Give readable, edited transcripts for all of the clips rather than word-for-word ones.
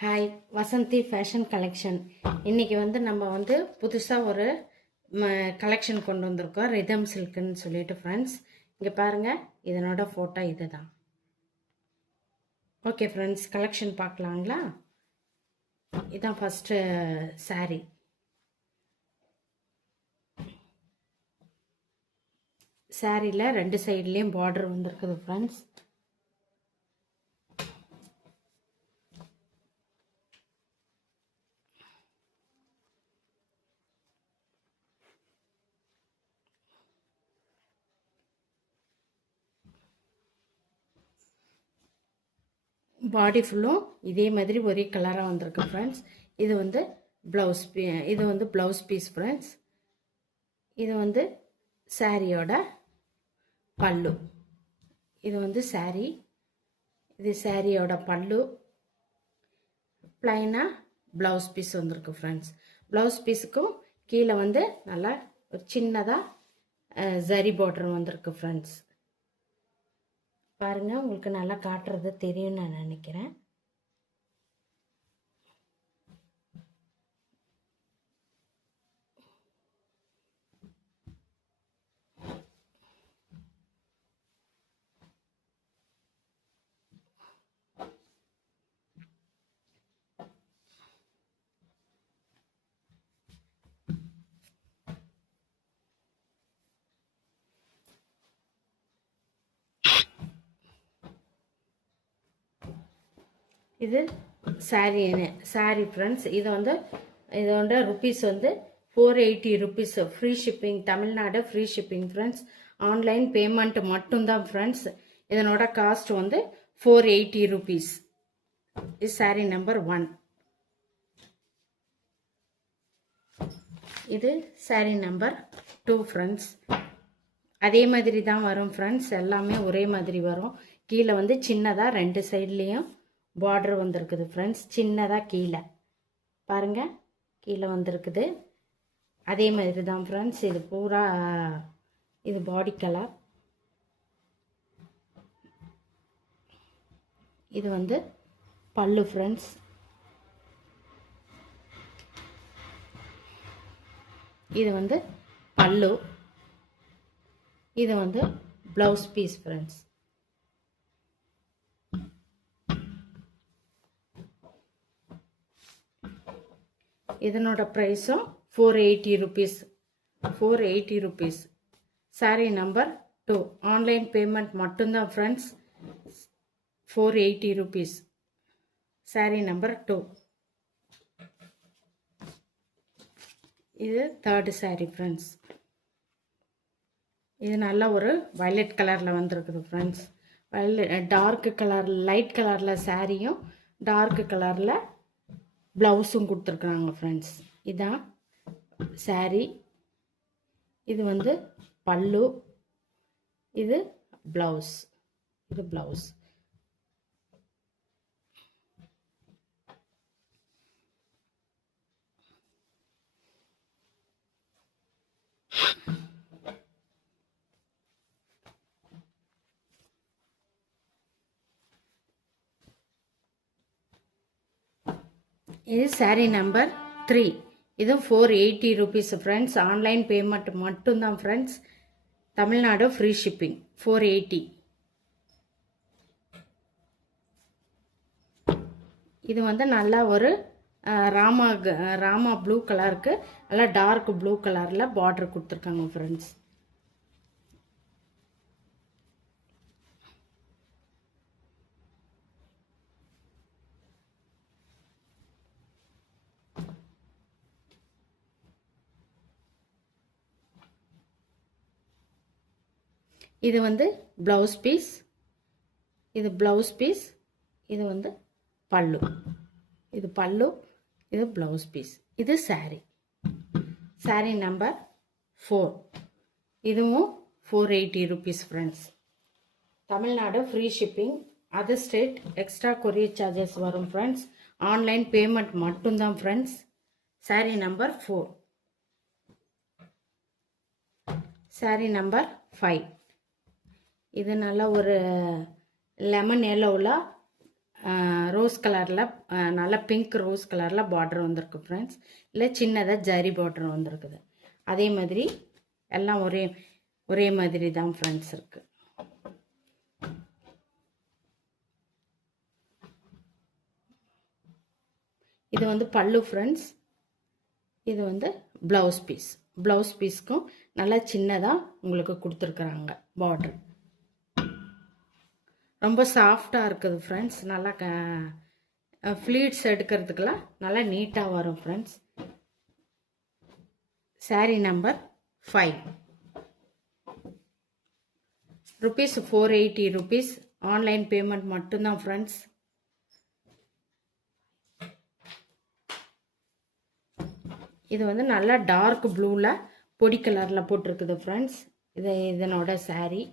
Hi, Vasanthi fashion collection. இன்றைக்கி நம்ம புதுசாக ஒரு கலெக்ஷன் கொண்டு வந்திருக்கோம். ரிதம் சில்க்குன்னு சொல்லிட்டு ஃப்ரெண்ட்ஸ், இங்கே பாருங்கள், இதனோட ஃபோட்டோ இது தான். ஓகே ஃப்ரெண்ட்ஸ், கலெக்ஷன் பார்க்கலாங்களா? இதுதான் ஃபஸ்ட்டு சாரீ. சாரியில் ரெண்டு சைட்லேயும் பார்டர் வந்திருக்குது ஃப்ரெண்ட்ஸ். பாடி ஃபுல்லும் இதே மாதிரி ஒரே கலராக வந்திருக்கு ஃப்ரெண்ட்ஸ். இது ப்ளவுஸ் ப்ளவுஸ் பீஸ் ஃப்ரெண்ட்ஸ். இது சாரியோட பல்லு. இது சாரி. இது சாரியோட பல்லு. ப்ளைனாக ப்ளவுஸ் பீஸ் வந்திருக்கு ஃப்ரெண்ட்ஸ். ப்ளவுஸ் பீஸுக்கும் கீழே நல்லா ஒரு சின்னதாக ஜரி பார்டர் வந்திருக்கு ஃப்ரெண்ட்ஸ். பாருங்கள், உங்களுக்கு நல்லா காட்டுறது தெரியும்னு நான் நினைக்கிறேன். இது சாரி ஃப்ரெண்ட்ஸ். இதோட rupees 480 rupees. Free shipping, Tamil Nadu free shipping friends. Online payment மட்டும்தான் ஃப்ரெண்ட்ஸ். இதனோட காஸ்ட் 480 ருபீஸ். இது சாரி நம்பர் 1. இது சாரி நம்பர் 2 ஃப்ரெண்ட்ஸ். அதே மாதிரி தான் வரும் ஃப்ரெண்ட்ஸ். எல்லாமே ஒரே மாதிரி வரும். கீழே சின்னதாக ரெண்டு சைட்லேயும் பார்டர் வந்திருக்குது ஃப்ரெண்ட்ஸ். சின்னதாக கீழே பாருங்கள், கீழே வந்திருக்குது. அதே மாதிரி தான் ஃப்ரெண்ட்ஸ். இது பூரா இது பாடி கலர். இது பல்லு ஃப்ரெண்ட்ஸ். இது பல்லு. இது ப்ளவுஸ் பீஸ் ஃப்ரெண்ட்ஸ். இதனோட ப்ரைஸும் 480 rupees. 480 rupees. Sorry number 2. Online payment மட்டும்தான் ஃப்ரெண்ட்ஸ். 480 ருபீஸ். Sorry number 2. இது தேர்டு சாரி ஃப்ரெண்ட்ஸ். இது நல்ல ஒரு வயலட் கலரில் வந்திருக்குது ஃப்ரெண்ட்ஸ். டார்க் கலர், லைட் கலரில் சாரியும் டார்க் கலரில் ப்ளவுஸும் கொடுத்துருக்குறாங்க ஃப்ரெண்ட்ஸ். இதான் சாரி. இது பல்லு. இது ப்ளவுஸ். இது ப்ளவுஸ். இது சாரி நம்பர் 3. இது 480 ருபீஸ் ஃப்ரெண்ட்ஸ். ஆன்லைன் பேமெண்ட் மட்டும்தான் ஃப்ரெண்ட்ஸ். Tamil Nadu free shipping. 480. இது நல்லா ஒரு ராமா ப்ளூ கலருக்கு நல்லா டார்க் ப்ளூ கலரில் பார்டர் கொடுத்துருக்காங்க ஃப்ரெண்ட்ஸ். இது ப்ளவுஸ் பீஸ். இது ப்ளவுஸ் பீஸ். இது பல்லு. இது பல்லு. இது ப்ளவுஸ் பீஸ். இது சாரி. Sorry number 4. இதுவும் 480 rupees friends. Tamil Nadu free shipping. Other state extra courier charges வரும் ஃப்ரெண்ட்ஸ். ஆன்லைன் பேமெண்ட் மட்டும்தான் friends. Sorry number 4. Sorry number 5. இது நல்ல ஒரு லெமன் எல்லோவில் ரோஸ் கலரில் நல்லா பிங்க் ரோஸ் கலரில் பார்டர் வந்திருக்கு ஃப்ரெண்ட்ஸ். இல்லை சின்னதாக ஜரி பார்டர் வந்திருக்குது. அதே மாதிரி எல்லாம் ஒரே மாதிரி தான் ஃப்ரெண்ட்ஸ் இருக்குது. இது வந்து பல்லு ஃப்ரெண்ட்ஸ். இது வந்து ப்ளவுஸ் பீஸ். ப்ளவுஸ் பீஸ்க்கும் நல்லா சின்னதாக உங்களுக்கு கொடுத்துருக்குறாங்க பார்டர். ரொம்ப சாஃப்டாக இருக்குது ஃப்ரெண்ட்ஸ். நல்லா ஃப்ளீட்ஸ் எடுக்கிறதுக்கெல்லாம் நல்லா நீட்டாக வரும் friends. Sari number 5. Rupees 480 rupees. Online payment மட்டும்தான் ஃப்ரெண்ட்ஸ். இது வந்து நல்லா டார்க் ப்ளூவில் பொடி கலரில் போட்டிருக்குது ஃப்ரெண்ட்ஸ். இதனோட சாரீ.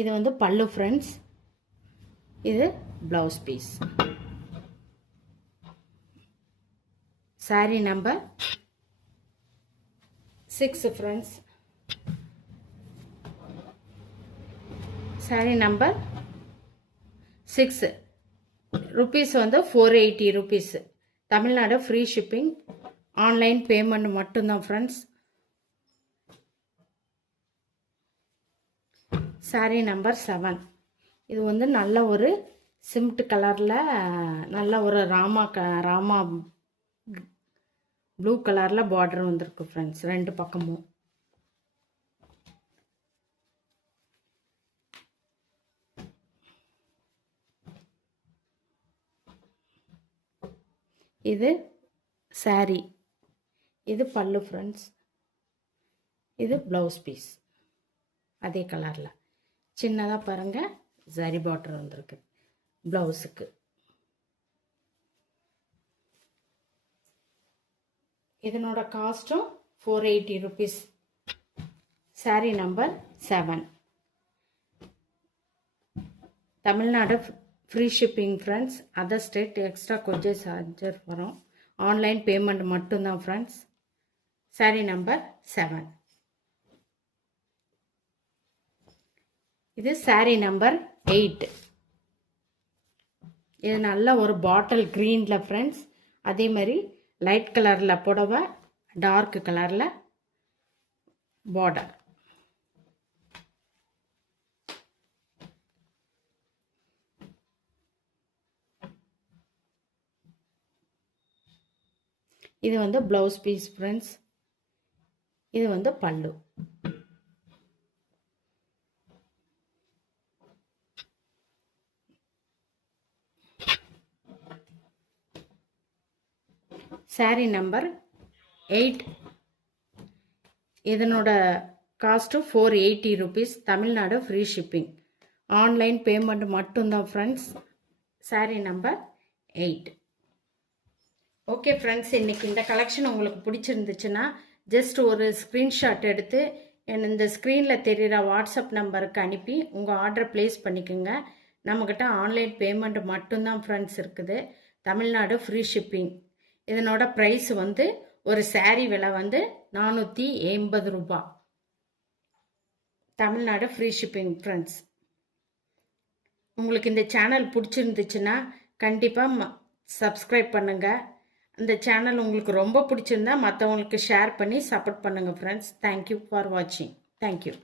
இது வந்து பல்லு ஃப்ரெண்ட்ஸ். இது blouse piece. Sari number 6 friends. Sari number 6. Rupees வந்து 480 rupees. Tamil Nadu free shipping. Online payment மட்டும்தான் ஃப்ரெண்ட்ஸ். சாரீ நம்பர் 7. இது வந்து நல்ல ஒரு சிமெண்ட் கலரில் நல்ல ஒரு ராமா ப்ளூ கலரில் பார்டர் வந்திருக்கு ஃப்ரெண்ட்ஸ். 2 பக்கமும். இது சாரீ. இது பல்லு ஃப்ரெண்ட்ஸ். இது ப்ளவுஸ் பீஸ். அதே கலரில் சின்னதாக பாருங்கள் ஜரி பார்டர் வந்திருக்கு ப்ளவுஸுக்கு. இதனோட காஸ்ட்டும் 480 rupees. Sari number 7. Tamil Nadu free shipping friends. Other state extra கொஞ்சம் சார்ஜர் வரும். ஆன்லைன் பேமெண்ட் மட்டும்தான் ஃப்ரெண்ட்ஸ். சாரீ நம்பர் 7. இது சாரீ நம்பர் 8. இது நல்ல ஒரு பாட்டில் க்ரீனில் ஃப்ரெண்ட்ஸ். அதே மாதிரி லைட் கலரில் புடவை, டார்க் கலரில் பார்டர். இது வந்து ப்ளவுஸ் பீஸ் ஃப்ரெண்ட்ஸ். இது வந்து பல்லு. சாரீ நம்பர் 8. இதனோட cost 480 rupees. Tamil Nadu free shipping. Online payment மட்டும்தான் friends. Sari number 8. Okay friends, இன்றைக்கி இந்த கலெக்ஷன் உங்களுக்கு பிடிச்சிருந்துச்சுன்னா ஜஸ்ட் ஒரு ஸ்க்ரீன்ஷாட் எடுத்து இந்த ஸ்க்ரீனில் தெரிகிற வாட்ஸ்அப் நம்பருக்கு அனுப்பி உங்கள் ஆர்டரை ப்ளேஸ் பண்ணிக்கோங்க. நம்மக்கிட்ட ஆன்லைன் பேமெண்ட் மட்டும்தான் ஃப்ரெண்ட்ஸ் இருக்குது. Tamil Nadu free shipping. இதனோட ப்ரைஸ் வந்து ஒரு சாரீ விலை வந்து 480 ரூபா. Tamil Nadu free shipping friends. உங்களுக்கு இந்த சேனல் பிடிச்சிருந்துச்சுன்னா கண்டிப்பாக சப்ஸ்கிரைப் பண்ணுங்கள். இந்த சேனல் உங்களுக்கு ரொம்ப பிடிச்சிருந்தா மற்றவங்களுக்கு ஷேர் பண்ணி சப்போர்ட் பண்ணுங்கள் ஃப்ரெண்ட்ஸ். தேங்க்யூ ஃபார் வாட்சிங். தேங்க்யூ.